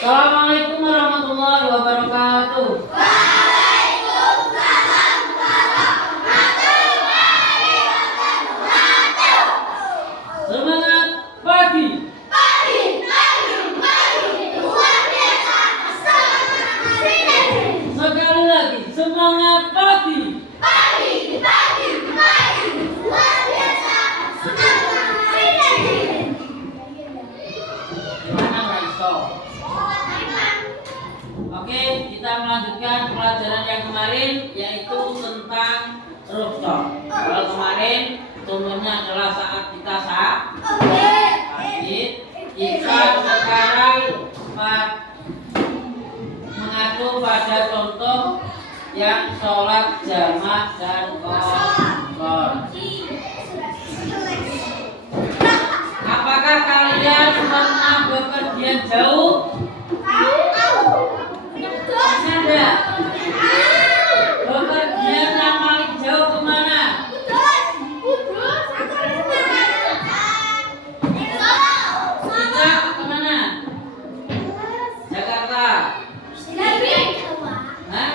Assalamualaikum warahmatullahi wabarakatuh. Semangat pagi. Sekali lagi, semangat pagi. Gimana Raiso? Oke, kita melanjutkan pelajaran yang kemarin, yaitu tentang rooftop. Kalau kemarin contohnya adalah saat kita sakit, kita sekarang mengacu pada contoh yang sholat jamak dan qasar. Apakah kalian pernah bepergian jauh? Ada. Bepergian yang paling jauh kemana? Kita kemana? Jakarta. Hah?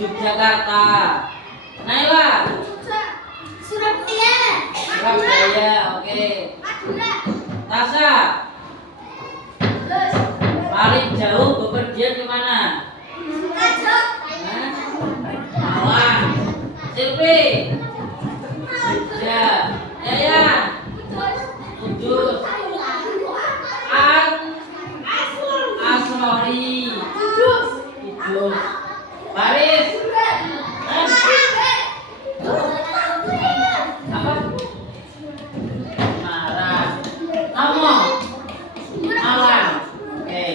Yogyakarta. Naila. Surabaya. Oke. Tasya. Paling jauh bepergian kemana? Malang. Silvi. Jogja. Yayan. Kudus. Asrori. Kudus. Paris. Apa? Marah. Kamu. Malang. Oke.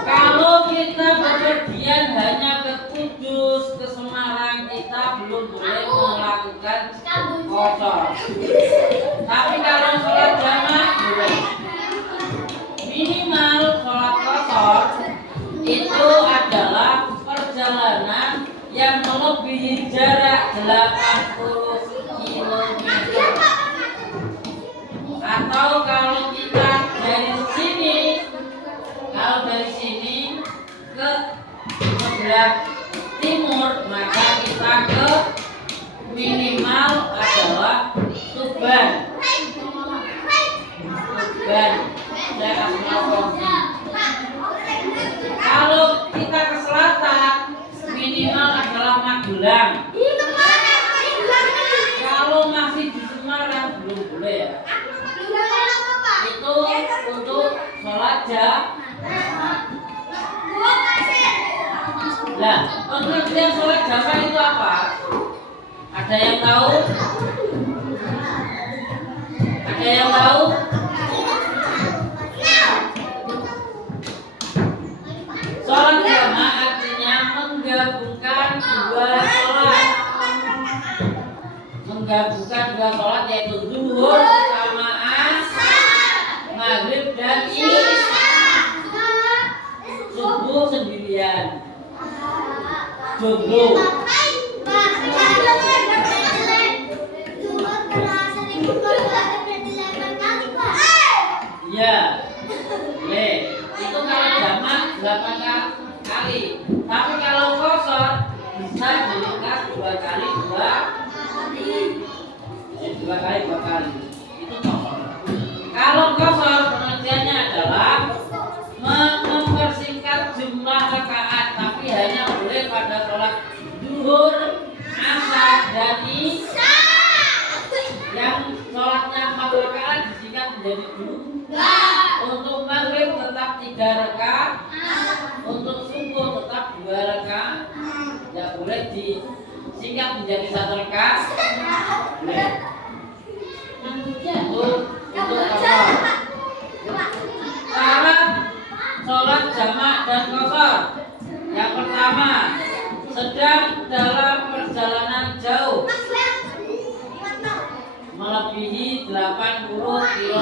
Kalau kita bepergian hanya ke Kudus, ke Semarang, kita belum boleh melakukan qasar. Tapi kalau sholat jamak boleh. Minimal sholat qasar itu adalah perjalanan yang melebihi jarak 80 km. Atau kalau kita dari sini ke sebelah timur, maka kita ke minimal adalah Tuban. Saya kasih tahu. Kalau kita ke selatan, minimal adalah Magelang. Kalau masih di Semarang belum boleh ya. Itu untuk sholat jamak. Nah, pengertian sholat jamak itu apa? Ada yang tahu? Ada yang tahu? Sholat jamak artinya menggabungkan dua sholat. Menggabungkan dua sholat yaitu zuhur sama maghrib dan isya. Subuh sendirian. Jomblo. Iya. Boleh. Itu kalau jamak 8 kali. Tapi kalau qasar bisa diringkas 2 kali 2 kali. Itu qasar. Kalau qasar pengertiannya adalah mempersingkat jumlah rakaat, tapi hanya boleh pada sholat zuhur, asar, dan isya. Yang sholatnya 4 rakaat disingkat menjadi 2. Untuk maghrib tetap 3 rakaat. Untuk subuh tetap 2 rakaat. Tidak boleh disingkat menjadi 1 rakaat. Boleh. Untuk qasar. Syarat sholat jamak dan qasar. Yang pertama, sedang dalam perjalanan jauh melebihi 80 km.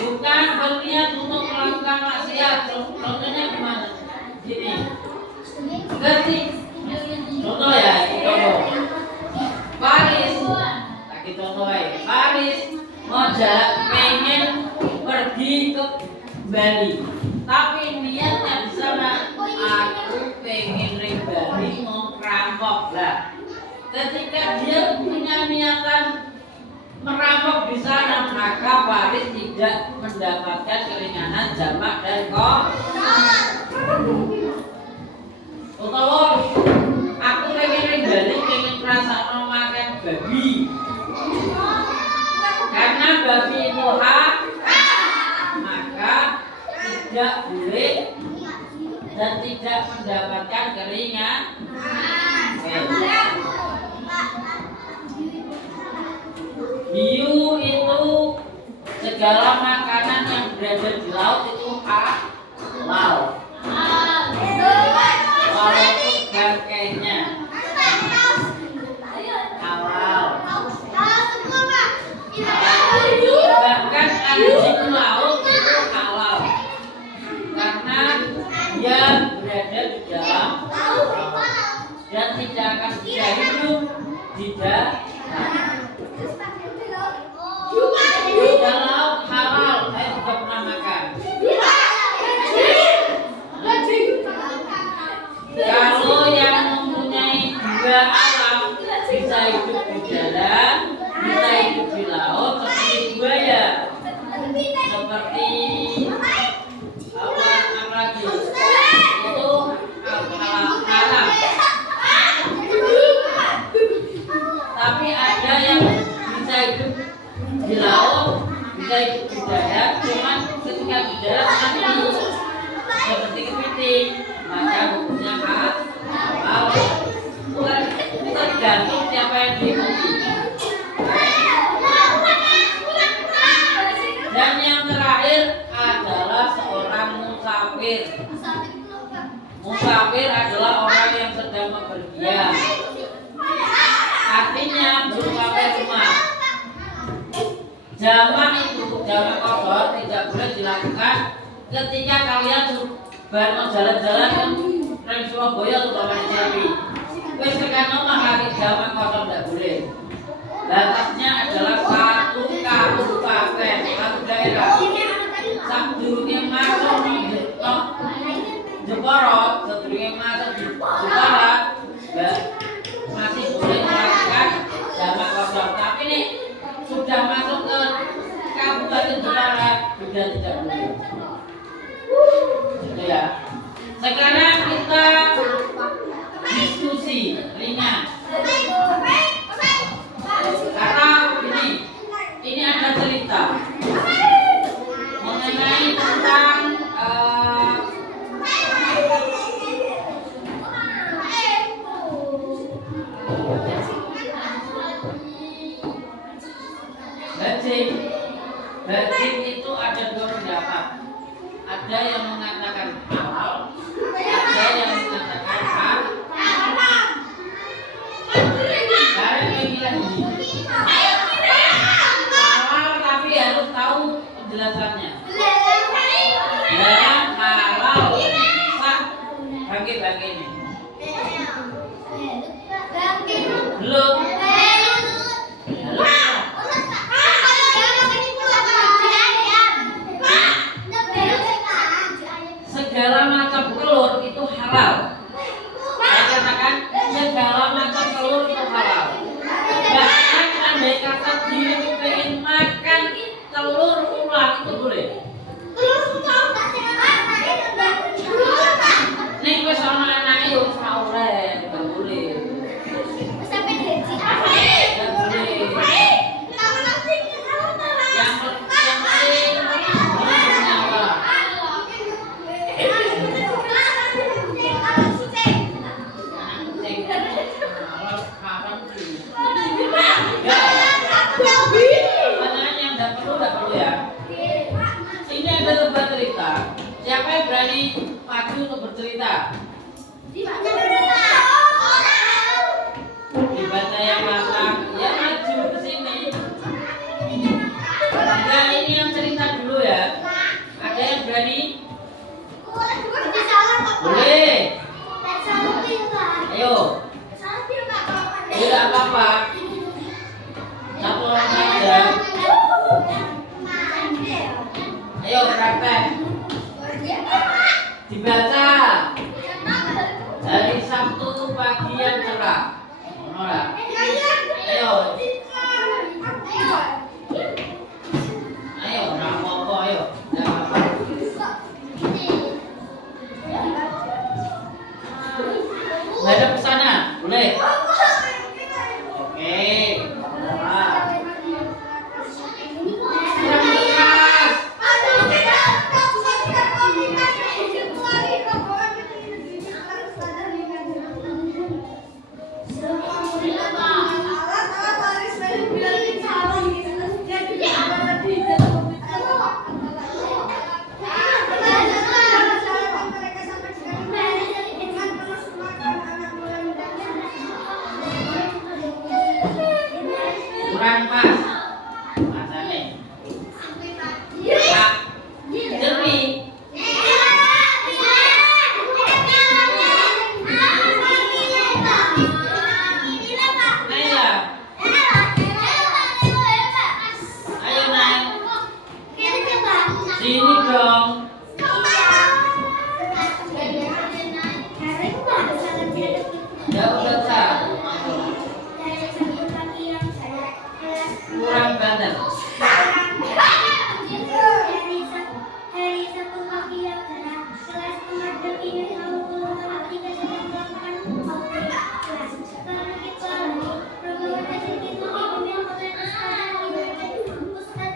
Bukan berniat untuk melakukan maksiat. Contohnya gimana? Gini. Ngerti? Contoh ya, contoh. Paris. Lagi contoh ya. Paris mau pengen lagi ke Bali. Tapi niatnya di sana aku pengen ring Bali mau ngerampok lah. Ketika dia punya niatan merampok di sana, maka Faris tidak mendapatkan keringanan jamak dan utawa aku pengen ring Bali pengen perasaan makan babi. Karena babi itu hak, maka tidak boleh dan tidak mendapatkan keringanan. Hiu itu segala makanan yang berada di laut itu halal. Walaupun bangkainya halal. Bahkan anjing laut itu halal karena dia berada di dalam dan tidak akan bisa hidup di dalam halal. Saya juga pernah makan. Kalau yang mempunyai dua alam bisa hidup di dalam, bisa hidup di laut seperti buaya, seperti apa lagi itu halal. Tapi ada yang bisa hidup di laut, bisa hidup di darat, cuman ketika di darat mati seperti kepiting, maka hukumnya halal. Tergantung siapa yang diikuti. Dan yang terakhir adalah seorang musafir. Musafir adalah orang yang sedang bepergian. Artinya musafir rumah. Jamak itu, jamak kosor tidak boleh dilakukan ketika kalian baru mau jalan-jalan kan dari Surabaya atau Taman Jambi. Wes tekan omah lagi jamak kosor tidak boleh. Batasnya adalah satu kabupaten, satu daerah. Sadurunge masuk Jepara, sadurunge masuk Jepara, masih boleh melakukan jamak kosor. Tapi nih sudah masuk ke Kabupaten Jepara sudah tidak boleh. Gitu ya. Sekarang kita diskusi ringan. Karena ini ada cerita mengenai tentang bajing itu ada dua pendapat. Ada yang mengatakan halal, ada yang mengatakan haram. Kalian memilih ini. Halal tapi harus tahu penjelasannya. Yang halal sah bagi-bagi ini. Belum. Segala macam telur itu halal. Saya katakan segala macam telur itu halal. Bahkan andai kata dia pengen makan telur ular itu boleh. kurang banter. Hari Sabtu pagi yang cerah, kelas pemadam ini tahu matematika sedang melakukan kelas. Kalau kita program dasar kita dibimbing oleh Ustaz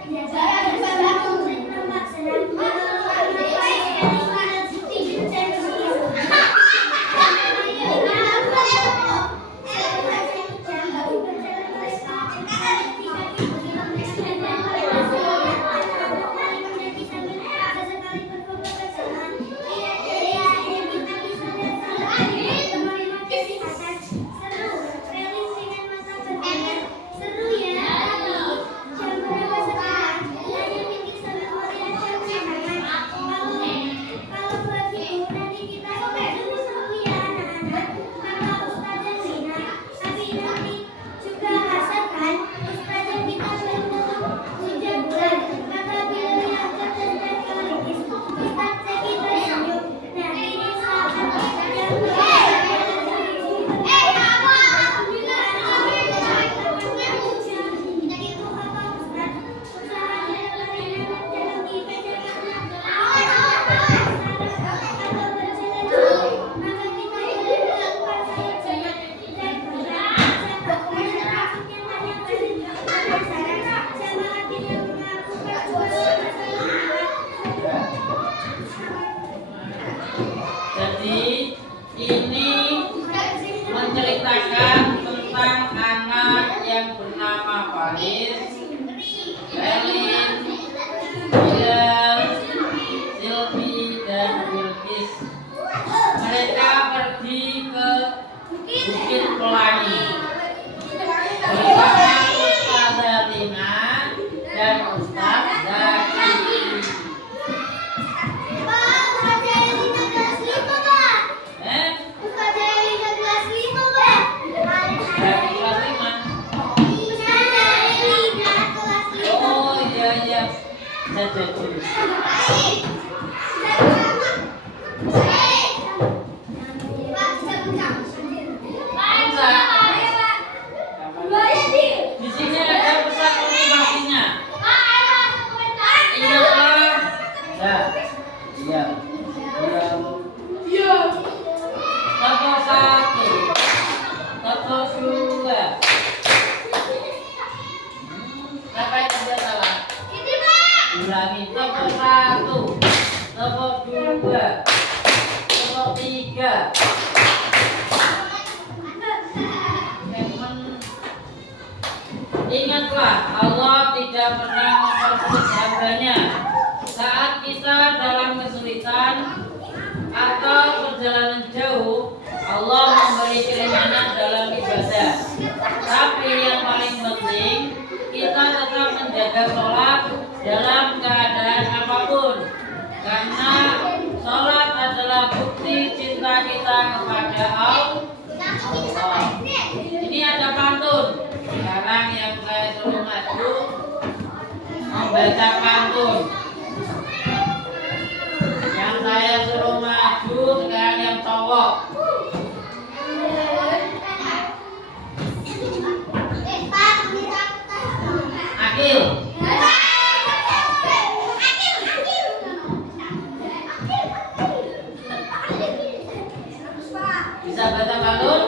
Jadi ini menceritakan tentang anak yang bernama Faris, Elin, Bilal, Silvi, dan Bilqis. Mereka pergi ke Bukit Pelangi bersama Ustazah Lina dan Ustaz Zaki. Di sini ada pesan motivasinya. Ingatlah, Toko 1, toko 2. Apa yang dia salah? Ulangi. Toko 1, toko 2, toko 3. Ingatlah, Allah tidak pernah mempersulit hambanya saat kita dalam kesulitan atau perjalanan jauh. Allah memberi keringanan dalam ibadah. Tapi yang paling penting, kita tetap menjaga sholat dalam keadaan apapun, karena sholat adalah bukti cinta kita kepada Allah. Ini ada pantun. Sekarang yang saya suruh maju membaca pantun. Yang saya suruh maju sekarang yang cowok. Akil. Bisa baca pantun?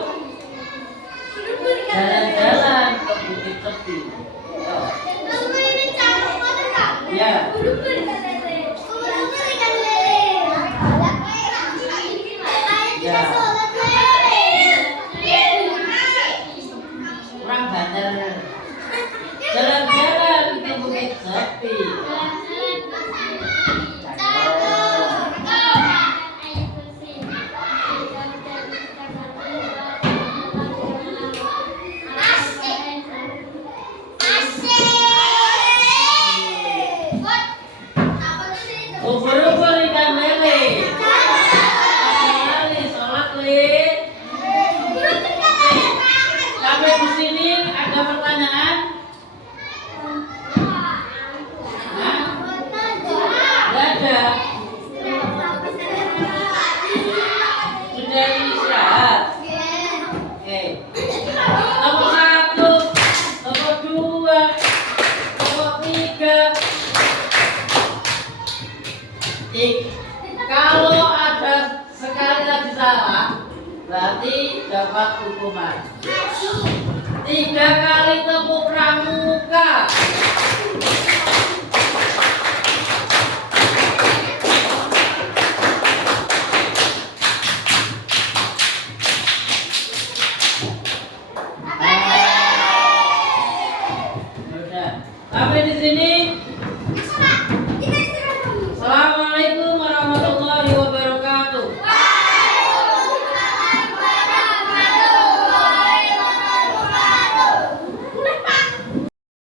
Jalan-jalan ke bukit tepi. Ya. Ya. Kurang banter. Jalan-jalan ke bukit tepi. Kalau ada sekali lagi salah, berarti dapat hukuman 3 kali tepuk pramuka. Udah, sampai di sini